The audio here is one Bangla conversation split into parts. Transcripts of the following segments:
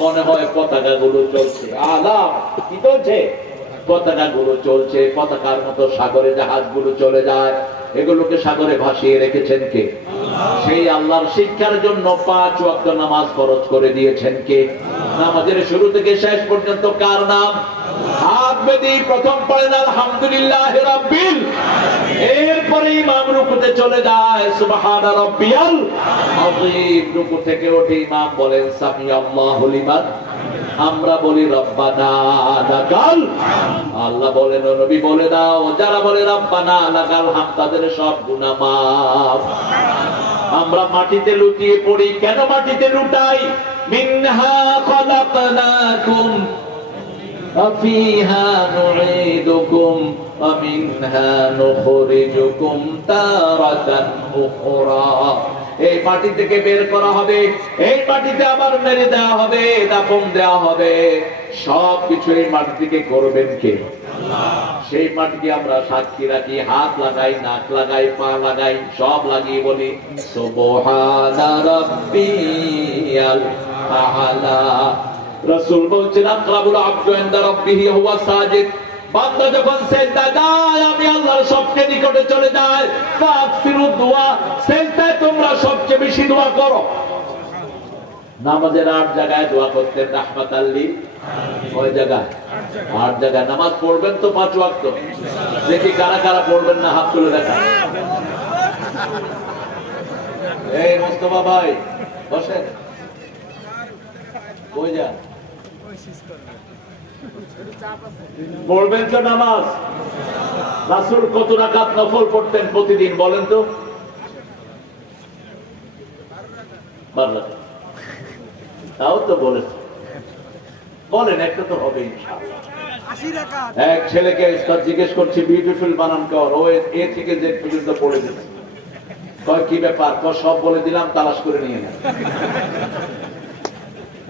মনে হয় পতাকা গুলো চলছে। আলাপ কি চলছে পতাকা গুলো চলছে, পতাকার মতো সাগরে জাহাজগুলো চলে যায়। এগুলোকে সাগরে ভাসিয়ে রেখেছেন কে? সেই আল্লাহর শিক্ষার জন্য পাঁচ ওয়াক্ত নামাজ খরচ করে দিয়েছেন কে? নামাজের শুরু থেকে শেষ পর্যন্ত কার নাম? হাত প্রথম আলহামদুলিল্লাহ এরপরে ইমাম রুকুতে চলে যায় থেকে উঠে ইমাম বলেন, সামি আমরা বলি, রব্বানা আল্লাহ নবী বলে দাও, যারা বলে, রব্বানা হাম তাদের সব মাফ। আমরা মাটিতে লুটিয়ে পড়ি, কেন মাটিতে লুটাই? মিনহা খলাকনাকুম وفيها نعيدكم ومنها نخرجكم تارة أخرى এই মাটি থেকে বের করা হবে এই মাটিতে আবার মেরে দেওয়া হবে দাফন দেওয়া হবে সব কিছু এই মাটি থেকে করবেন কে সেই মাটিকে আমরা সাক্ষী রাখি হাত লাগাই নাক লাগাই পা লাগাই সব লাগিয়ে বলি সুবহানা রাব্বিয়াল আ'লা রাসূল বলছেন, আকরাবুল আবদু ইনদা রাব্বিহি, হুয়া সাজিদ। বান্দা যখন সেজদা যায় আমি আল্লাহর সবচেয়ে নিকটে চলে দোয়া, সেজদায় তোমরা সবচেয়ে বেশি দোয়া করো। নামাজের আট জায়গায় দোয়া করতেন রাহমাত আল্লি। জায়গায়? আট জায়গায়। নামাজ পড়বেন তো পাঁচ ওয়াক্ত। দেখি কারা কারা পড়বেন না, হাত তুলে দেখা এই মোস্তফা ভাই, বসেন। কই যান? পড়বেন তো নামাজ? রাসুল কত রাকাত নফল পড়তেন প্রতিদিন বলেন তো? তাও তো বলেছে। বলেন একটা তো হবে এক ছেলেকে জিজ্ঞেস করছি বিউটিফুল বানান কর ও এ- থেকে যে পর্যন্ত পড়ে দিচ্ছে কয় কি ব্যাপার? সব বলে দিলাম তালাশ করে নিয়ে নেয়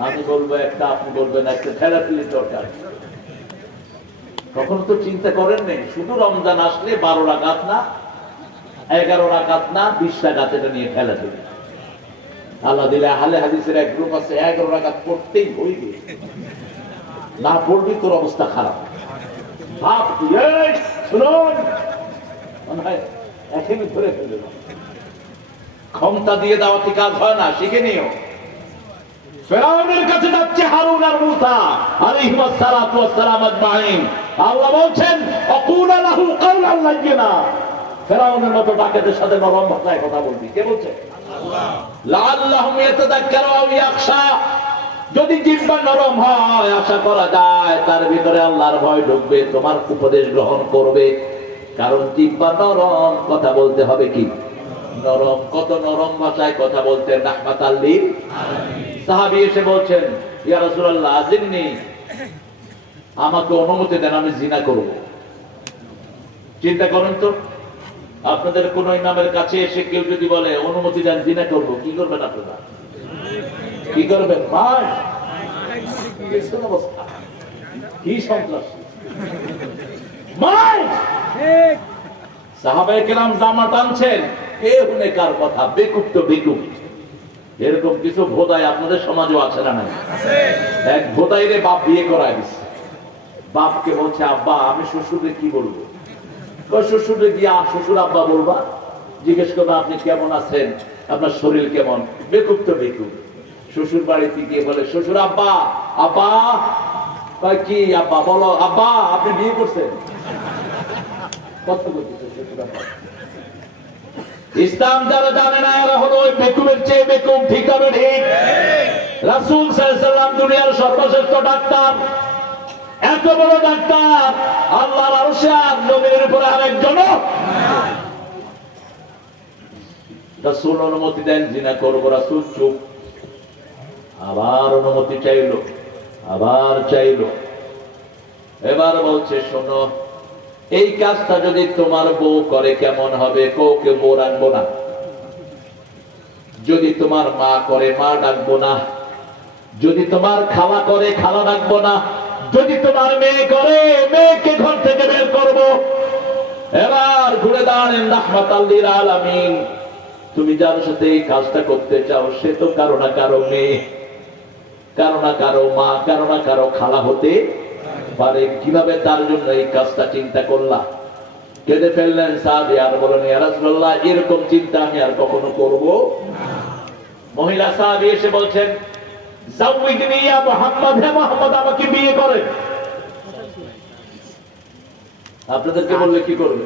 আমি বলব একটা আপনি বলবেন একটা থেরাপির দরকার। কখনো তো চিন্তা করেন নেই শুধু রমজান আসলে বারো রাকাত না এগারো রাকাত না বিশ রাকাত এটা নিয়ে ফেলা দেবে। আল্লাহ দিলে আহলে হাদিসের এক গ্রুপ আছে এগারো রাকাত পড়তেই হইবে। না পড়বি তোর অবস্থা খারাপ। তুই, শুনুন। এখনই ধরে ফেলে ক্ষমতা দিয়ে দেওয়াতে কাজ হয় না শিখে নিও। ফেরাউনের কাছে যাচ্ছে হারুন আর মুসা আলাইহিস সালাতু ওয়াস সালাম আজমাইন। আল্লাহ বলছেন অকুলা লাহু কাওলান লাইয়িনা। ফেরাউনের মতো ডাকাতের সাথে নরম ভাষায় কথা বলবি। কে বলছে? লাআল্লাহুম ইয়াতাযাক্কারু আও ইয়াখশা। যদি জিহ্বা নরম হয় আশা করা যায় তার ভিতরে আল্লাহর ভয় ঢুকবে তোমার উপদেশ গ্রহণ করবে। কারণ জিহ্বা নরম কথা বলতে হবে কি? নরম কত নরম ভাষায় কথা বলতেন রাহমাত আল্লির সাহাবি এসে বলছেন, ইয়া রাসূলুল্লাহ আজিননি আমাকে অনুমতি দেন, আমি জিনা করব। চিন্তা করেন তো, আপনাদের কোন ইমামের কাছে এসে কেউ যদি বলে, অনুমতি দেন, জিনা করব, কি করবেন আপনারা? কি করবেন? মার কি সন্ত্রাস? মার সাহাবায়ে কেরাম জামা টানছেন কে হুনে কার কথা বেকুব তো বেকুব এরকম কিছু ভোদাই আপনাদের সমাজও আছে না নাই? এক ভোদাই রে বাপ বিয়ে করায় দিচ্ছে বাপকে বলছে, আব্বা, আমি শ্বশুরে কি বলব? শ্বশুরে গিয়া শ্বশুর আব্বা বলবা, জিজ্ঞেস করবে, আপনি কেমন আছেন? আপনার শরীর কেমন? বেকুব তো বেকুব। শ্বশুর বাড়িতে গিয়ে বলে, শ্বশুর আব্বা আব্বা কি আব্বা, বলো, আব্বা, আপনি বিয়ে করছেন? কত করতেছে শ্বশুর আব্বা। ইসলাম যারা জানে না এরা হলো ওই বেকুবের চেয়ে বেকুব ঠিক হবে ঠিক। রাসূল সাল্লাল্লাহু দুনিয়ার সর্বশ্রেষ্ঠ ডাক্তার। এত বড় ডাক্তার আল্লাহর আরশে আর নবীর উপরে আরেকজন রাসূল অনুমতি দেন জিনা করব রাসূল চুপ। আবার অনুমতি চাইলো আবার চাইলো। এবার বলছে শোনো এই কাজটা যদি তোমার বউ করে কেমন হবে? কৌকে বউ রাখব না। যদি তোমার মা করে, মা ডাকবো না। যদি তোমার খালা করে, খালা ডাকবো না। যদি তোমার মেয়ে করে, মেয়েকে ঘর থেকে বের করব। এবার ঘুরে দাঁড়েন রাহমাত আল্লির আলামিন। তুমি যার সাথে এই কাজটা করতে চাও, সে তো কারও না কারও মেয়ে, কারও না কারও মা, কারও না কারও খালা হতে পারে কীভাবে তার জন্য এই কাজটা চিন্তা করলাম কেঁদে ফেললেন সাদে আর বলেন ইয়ারাসুল্লাহ এরকম চিন্তা আমি আর কখনো করব মহিলা সাহাবি এসে বলছেন, জাউইদনি হে মুহাম্মদ, আমাকে বিয়ে করেন আপনাদেরকে বললে কি করবে?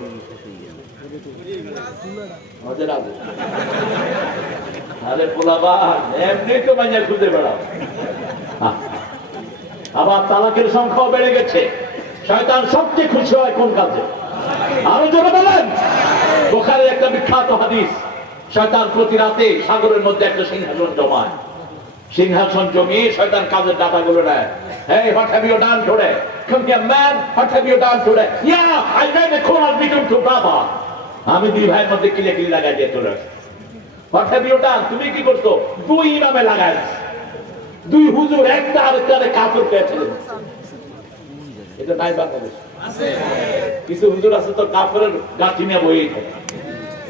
আমাদের আগে আরে পোলাবা এমনি তো মাইয়া খুঁজে বেড়াও। আবার তালাকের সংখ্যাও বেড়ে গেছে শয়তান সবচেয়ে খুশি হয় কোন কাজে আরও জোরে বলেন বোখারের একটা বিখ্যাত হাদিস শয়তান প্রতি রাতে সাগরের মধ্যে একটা সিংহাসন জমায় সিংহাসন জমিয়ে শয়তান কাজের ডাটা গুলো নেয় Hey, what have you done today? Come here, man. What have you done today? Yeah. আমি দুই ভাইয়ের মধ্যে কিলে কিলে লাগাই দিয়ে চলে What have? তুমি কি করছ দুই ইমামে লাগাই দুই হুজুর একটা আরেকটা কাপড় পেয়েছিলেন এটা নাই বাংলাদেশ। কিছু হুজুর আছে তো গাঠি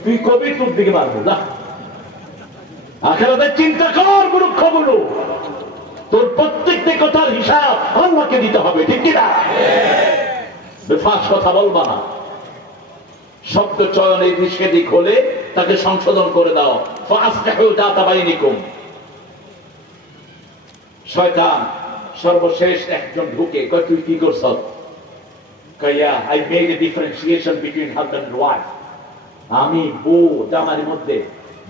তুই কবি তোর দিকে মারবো না। চিন্তা কর তোর প্রত্যেকটি কথার হিসাব আল্লাহকে দিতে হবে, ঠিক কিনা? বেফাস কথা বলবা না। শব্দ চয়ন এই সেদিক হলে তাকে সংশোধন করে দাও। ফাসতাহু দাতা বাইনিকুম শয়তান, সর্বশেষ একজন ঢুকে, কয়, তুই কি করছ? কইয়া I made a differentiation between husband wife আমি বউ জামাইয়ের মধ্যে,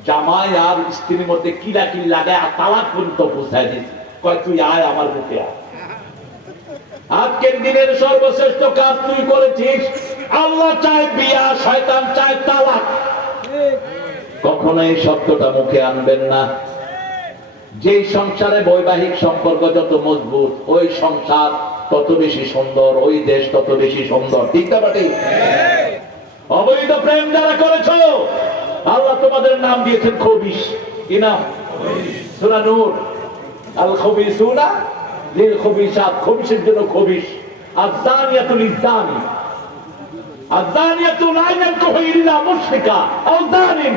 জামাই আর স্ত্রীর মধ্যে কিল লাগায় আর তালাক পর্যন্ত বুঝাই দিয়েছি। কয়, তুই আয় আমার মুখে আয়। আজকের দিনের সর্বশ্রেষ্ঠ কাজ তুই করেছিস। আল্লাহ চায় বিয়া, শয়তান চায় তালাক। কখনো এই শব্দটা মুখে আনবেন না। যেই সংসারে বৈবাহিক সম্পর্ক যত মজবুত, ওই সংসার তত বেশি সুন্দর, ওই দেশ তত বেশি সুন্দর। ঠিক না বাটি? অবৈধ প্রেম যারা করেছ, আল্লাহ তোমাদের নাম দিয়েছেন খবিস কি নাম? সুরা নূর। আল খবিসুনা লিল খবিসাত। খবিসের জন্য খবিস। আজানিয়াতুল ইসলামি আজানিয়াতুল আইনাতুহু ইল্লা মুশরিকা। আও জালিম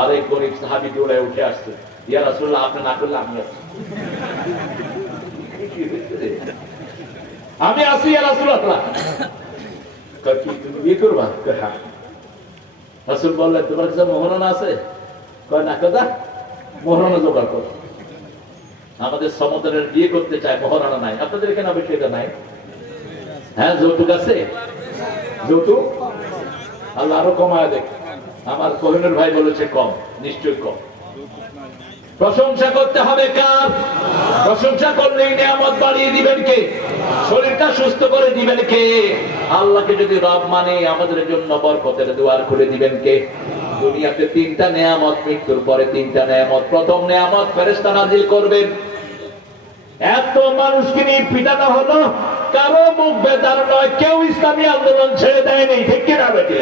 আরেক গরিব সাহাবী দৌড়ে উঠে আসছে। ইয়া রাসূলুল্লাহ, আপনি না করলে আমি আমি আসি হ্যাঁ। আছে? না জোগাড় আমাদের সমুদ্রের বিয়ে করতে চায় মহারানা নাই। আপনাদের এখানে অবশ্যই এটা নাই। হ্যাঁ যৌতুক আছে? যৌতুক? আল্লাহ আরও কমায় দেখ। আমার কোহিনুর ভাই বলেছে কম নিশ্চয় কম। প্রশংসা করতে হবে কার? প্রশংসা করলেই নিয়ামত বাড়িয়ে দিবেন কে? শরীরটা সুস্থ করে দিবেন কে? আল্লাহকে যদি রব মানে আমাদের জন্য বরকতের দুয়ার খুলে দিবেন কে? দুনিয়াতে তিনটা নেয়ামত, মৃত্যুর পরে তিনটা নেয়ামত, প্রথম নেয়ামত ফেরেস্তা নাজিল করবেন। এত মানুষকে নিয়ে পিটানো হলো, কারও মুখ বেদার নয়, কেউ ইসলামী আন্দোলন ছেড়ে দেয়নি, ঠিক কিনা বেটি?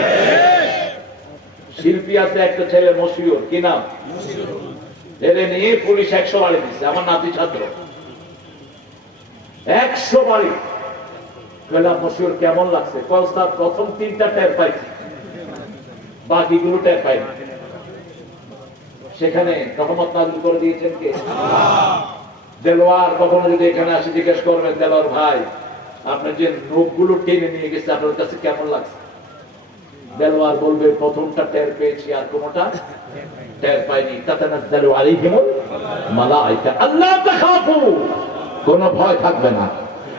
শিল্পী আছে একটা ছেলে, মশিউর। কি নাম? এদের নিয়ে পুলিশ একশো বাড়ি দিচ্ছে আমার নাতি ছাত্র। একশো বাড়ি। কইলাম মশিউর, কেমন লাগছে? কস্তার প্রথম তিনটা টের পাইছি। বাকিগুলো টের পাইনি সেখানে রহমত নাজুল করে দিয়েছেন কে? দেলোয়ার, কখনো যদি এখানে আসে জিজ্ঞেস করবেন, দেলোয়ার ভাই, আপনার যে রোগগুলো টেনে নিয়ে গেছে, আপনার কাছে কেমন লাগছে? দেলোয়ার বলবে প্রথমটা টের পেয়েছি আর কোনটা টের পাইনি তাতানাজ্জালু আলাইহিমুল মালাইকা আল্লাহ তাখাফু কোনো ভয় থাকবে না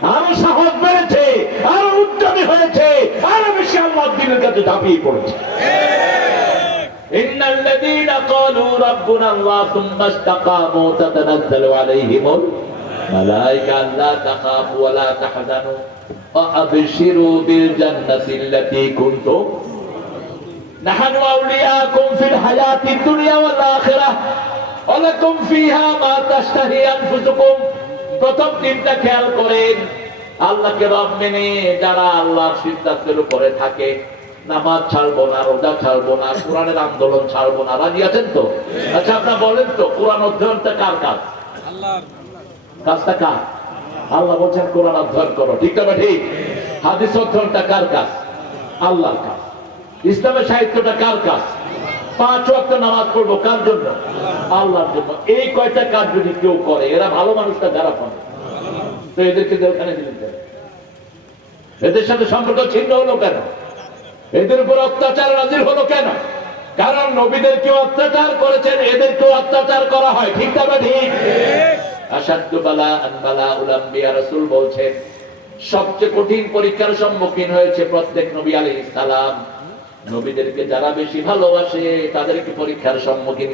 আরো সাহস বেড়েছে আরো উদ্যমী হয়েছে আরো বেশি আল্লাহ দিনের কাছে ঝাঁপিয়ে পড়েছে إن الذين قالوا ربنا الله ثم استقاموا تتنزل عليهم الملائكة لا تخافوا ولا تحزنوا وأبشروا بالجنة التي كنتم نحن أولياءكم في الحياة الدنيا والآخرة ولكم فيها ما تشتهي أنفسكم প্রথম দিনটা খেয়াল করেন আল্লাহকে রব মেনে যারা আল্লাহর সিদ্ধান্তের উপরে থাকে নামাজ ছাড়বো না রোজা ছাড়বো না কোরআনের আন্দোলন ছাড়বো না রাজি আছেন তো আচ্ছা আপনার বলেন তো কোরআন অধ্যয়নটা কার কাজ কাজটা কার আল্লাহ বলছেন কোরআন অধ্যয়ন করো ঠিক তবে ঠিক হাদিস অধ্যয়নটা কার কাজ আল্লাহর কাজ ইসলামের সাহিত্যটা কার কাজ? পাঁচ ওয়াক্ত নামাজ পড়ব কার জন্য? আল্লাহর জন্য। এই কয়টা কাজ যদি কেউ করে, এরা ভালো মানুষটা যারা পাবে তো এদেরকে ওখানে দিলেন? এদের সাথে সম্পর্ক ছিন্ন হলো কেন? এদের উপর অত্যাচার নাজির হলো কেন? কারণ নবীদের কেউ অত্যাচার করেছেন, এদেরকেও অত্যাচার করা হয়। ঠিক না বা ঠিক? আসাদু আনবালা উলাম্বিয়া রাসূল বলছেন, সবচেয়ে কঠিন পরীক্ষার সম্মুখীন হয়েছে প্রত্যেক নবী আলাইহিস সালাম নবীদেরকে যারা বেশি ভালোবাসে তাদেরকে পরীক্ষার সম্মুখীন